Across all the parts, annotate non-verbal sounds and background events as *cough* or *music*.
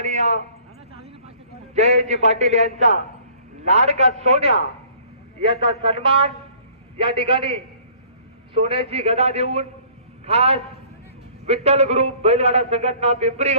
आदरणीय जयजी पाटील यांचा लाडका सोन्या याचा सन्मान या ठिकाणी सोन्याची गदा देऊन खास विठ्ठल ग्रुप बैलगाडा संघटना पिंपरी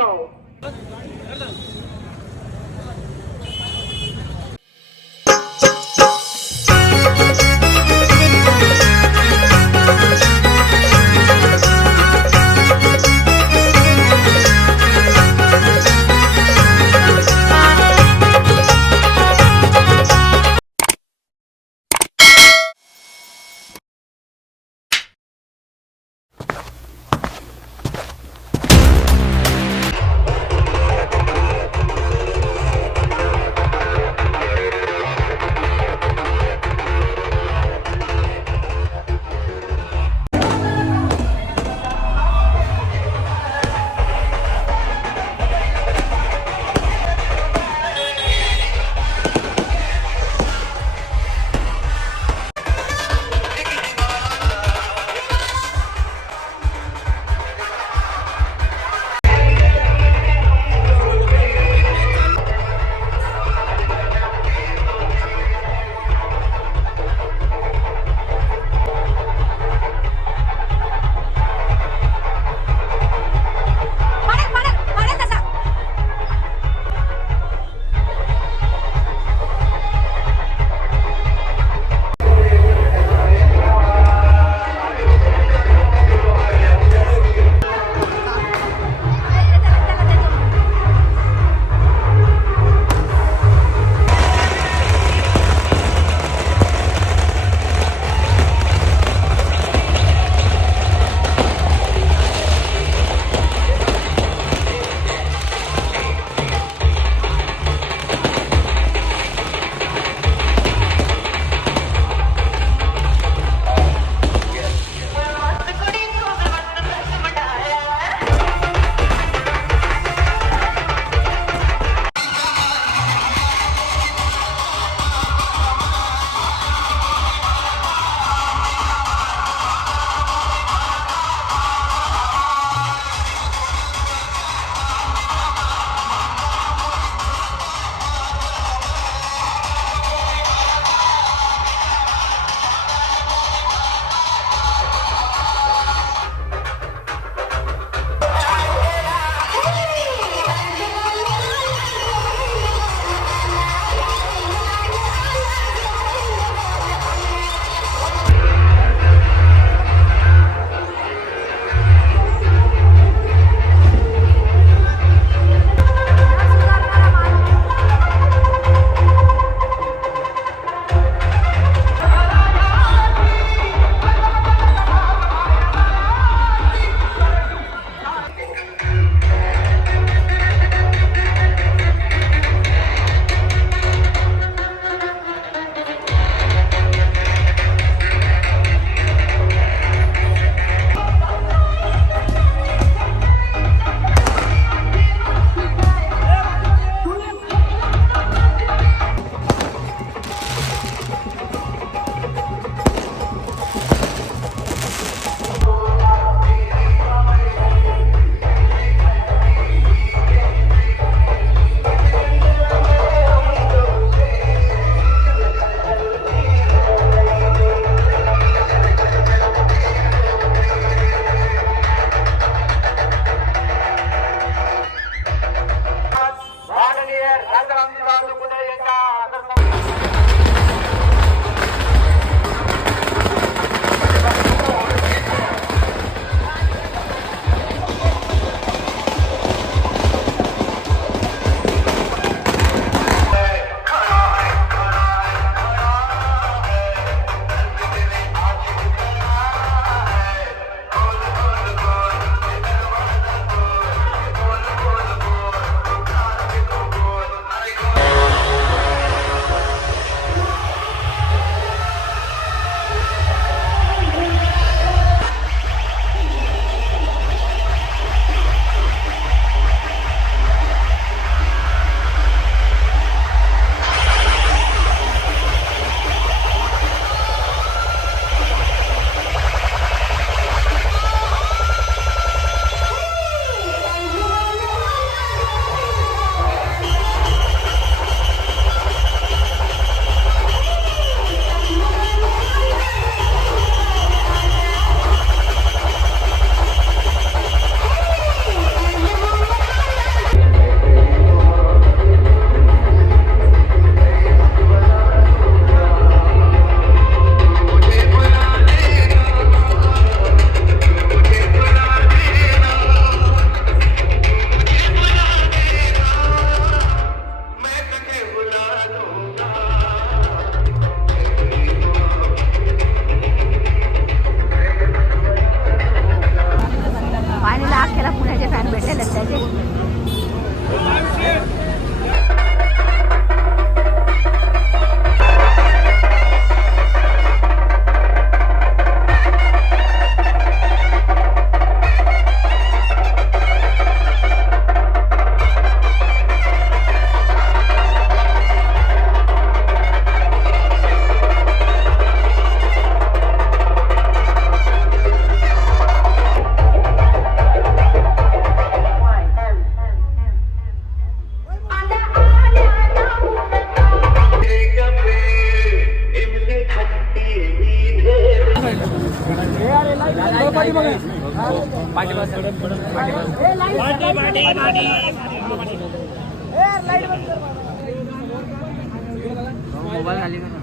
मोबाईल खाली कर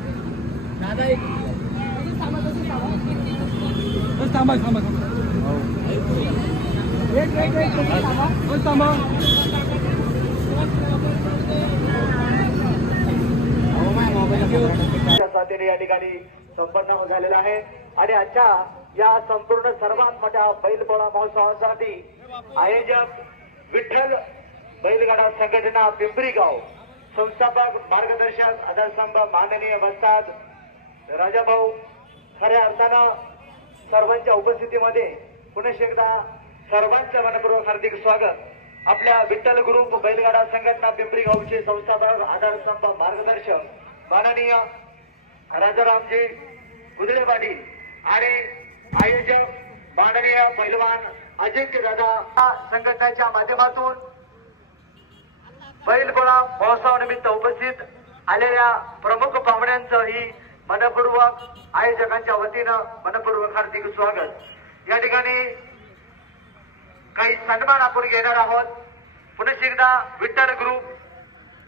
बस थांबा थांबा थांबा या ठिकाणी संपन्न झालेला आहे. आणि आजच्या या संपूर्ण सर्वात मोठ्या बैलपोळा महोत्सवासाठी आयोजक विठ्ठल बैलगाडा संघटना पिंपरी गाव संस्थापक मार्गदर्शक आधारस्तंभ माननीय वस्ताद राजाभाऊ. खऱ्या अर्थानं सर्वांच्या उपस्थितीमध्ये पुन्हा एकदा सर्वांचं मनपूर्वक हार्दिक स्वागत. आपल्या विठ्ठल ग्रुप बैलगाडा संघटना पिंपरी गावचे संस्थापक आधारस्तंभ मार्गदर्शक माननीय राजारामजी गुदळे पाटील आणि आयोजक माननीय पैलवान अजिंक्य दादा संघटनेच्या माध्यमातून बैलपोळा महोत्सवानिमित्त उपस्थित आलेल्या प्रमुख पाहुण्यांचं ही मनपूर्वक आयोजकांच्या वतीनं मनपूर्वक हार्दिक स्वागत. या ठिकाणी काही सन्मान आपण घेणार आहोत. पुन्हा एकदा विठ्ठल ग्रुप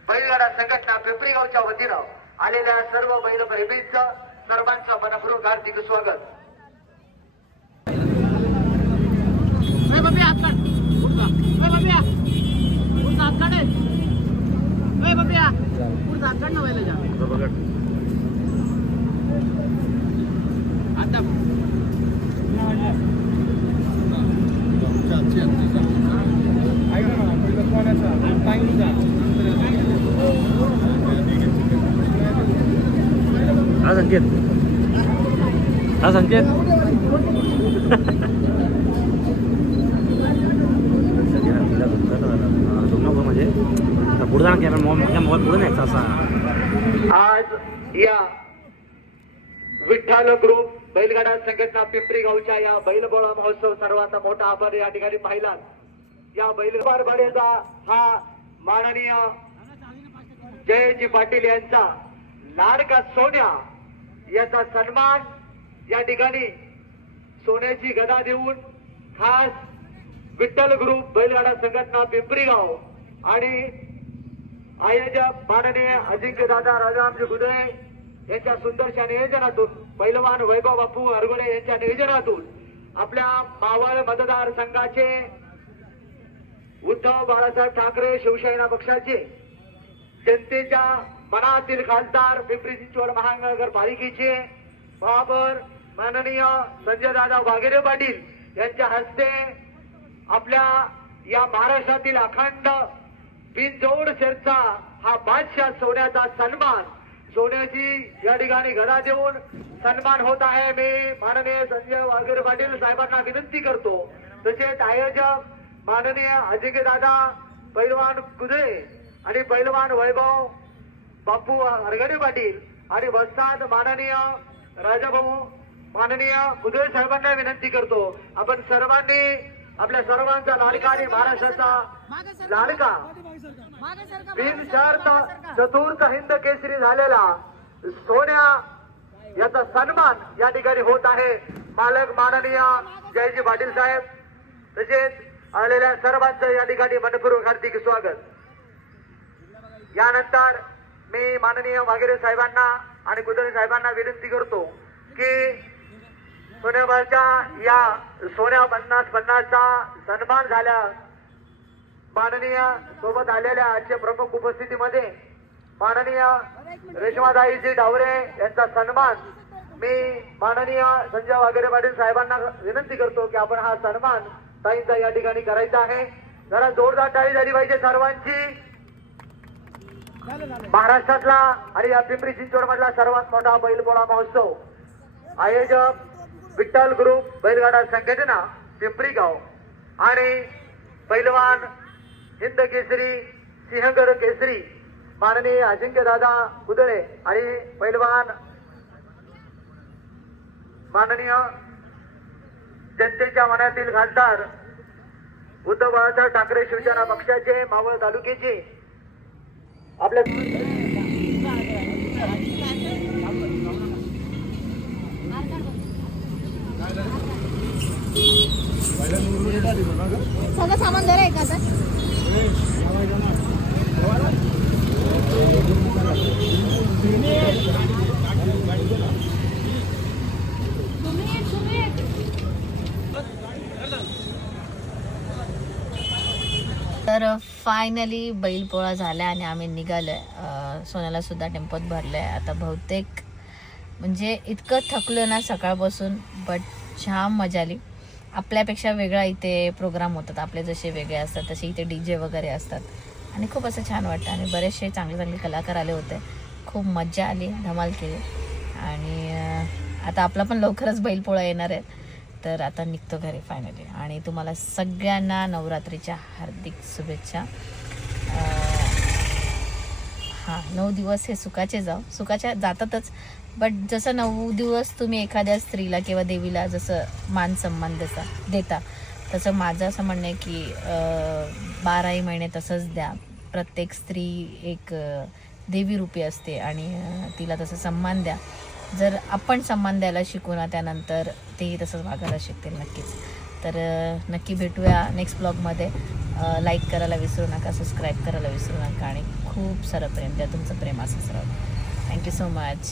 बैलगाडा संघटना पिंपरीगावच्या वतीनं आलेल्या सर्व बैल प्रेमींचं सर्वांचं मनपूर्वक हार्दिक स्वागत. हा संकेत. हा संकेत *laughs* म्हणजे पुढे जाणार कॅमेरा मोबाईल मोबाईल पुढे न्यायचा असा. आज या विठ्ठल ग्रुप बैलगाडा संघटना पिंपरी गावच्या या बैलबोळा महोत्सव सर्वात मोठा आभार या ठिकाणी पाहिला. या बैल बारबाड्याचा हा माननीय जयजी पाटील यांचा लाडका सोन्या याचा सन्मान या ठिकाणी सोन्याची गदा देऊन खास विठ्ठल ग्रुप बैलगाडा संघटना पिंपरीगाव आणि आयोजक माननीय अजिंक्य दादा राजारामजी गुदळे यांच्या सुंदरशा नियोजनातून पैलवान वैभव बापू अरगोडे यांच्या नियोजनातून आपल्या मावळ मतदारसंघाचे उद्धव बाळासाहेब ठाकरे शिवसेना पक्षाचे जनतेच्या मनातील खासदार पिंपरी चिंचवड महानगरपालिकेचे महापौर माननीय संजय दादा वाघेरे पाटील यांच्या हस्ते आपल्या या महाराष्ट्रातील अखंड बिनजोड शेरचा हा बादशाह सोन्याचा सन्मान. सोन्याची या ठिकाणी गदा देऊन सन्मान होत आहे. मी माननीय संजय वाघेरे पाटील साहेबांना विनंती करतो. तसेच आयोजक माननीय अजिंक्य दादा पैलवान कुदळे आणि पैलवान वैभव बापू अरगडे पाटील आणि वस्ताद माननीय राजाभाऊ माननीय कुदळे साहेबांना विनंती करतो. आपण सर्वांनी आपल्या सर्वांचा लाडका आणि महाराष्ट्राचा लाडका. बिनशर्त चतुर्थ हिंद केसरी झालेला सोन्या याचा सन्मान या ठिकाणी होत आहे. मालक माननीय जयजी पाटील साहेब तसेच आलेल्या सर्वांचं या ठिकाणी मनपूर्वक हार्दिक स्वागत. यानंतर मी माननीय वाघेरे साहेबांना आणि कुदरे साहेबांना विनंती करतो की सोन्याबाच्या या सोन्या पन्नास पन्नासचा सन्मान झाला. माननीय सोबत आलेल्या आजच्या प्रमुख उपस्थितीमध्ये माननीय रेशमाताईजी डावरे यांचा सन्मान मी माननीय संजय वागेरे पाटील साहेबांना विनंती करतो की आपण हा सन्मान ताईंचा या ठिकाणी करायचा आहे. जरा जोरदार टाळी झाली पाहिजे सर्वांची. महाराष्ट्रातला आणि या पिंपरी चिंचवड मधला सर्वात मोठा बैलपोळा महोत्सव. आयोजक विठ्ठल ग्रुप बैलगाडा संघटना पिंपरी गाव आणि पैलवान हिंद केसरी सिंहगड केसरी माननीय अजिंक्य दादा कुदळे आणि पैलवान माननीय जनतेच्या मनातील खासदार उद्धव बाळासाहेब ठाकरे शिवसेना पक्षाचे मावळ तालुक्याचे आपल्या सगळं सामान जरा आहे का आता. तर फायनली बैलपोळा झाला आणि आम्ही निघालोय. आहे सोन्याला सुद्धा टेम्पोत भरलंय. आता बहुतेक म्हणजे इतकं थकलो ना सकाळपासून बट छान मजा आली. आपल्यापेक्षा वेगळा इथे प्रोग्राम होतात. आपले जसे वेगळे असतात तसे इथे डी जे वगैरे असतात. आणि खूप असं छान वाटतं. आणि बरेचसे चांगले चांगले कलाकार आले होते. खूप मज्जा आली धमाल केली. आणि आता आपला पण लवकरच बैलपोळा येणार आहे. तर आता निघतो घरी फायनली आणि तुम्हाला सगळ्यांना नवरात्रीच्या हार्दिक शुभेच्छा. हां नऊ दिवस हे सुखाचे जाऊ सुखाच्या जातातच. बट जसं नऊ दिवस तुम्ही एखाद्या स्त्रीला किंवा देवीला जसं मान सन्मान देता देता तसं माझं असं म्हणणं आहे की बाराही महिने तसंच द्या. प्रत्येक स्त्री एक देवीरूपी देवी रूपी असते आणि तिला तसं सन्मान द्या. जर आपण सन्मान द्यायला शिकू ना त्यानंतर तेही तसंच वागायला शिकतील नक्कीच. तर नक्की भेटूया नेक्स्ट ब्लॉगमध्ये लाईक करायला विसरू नका सबस्क्राईब करायला विसरू नका आणि खूप सारं प्रेम द्या तुमचं प्रेम असंच राहू थँक्यू सो मच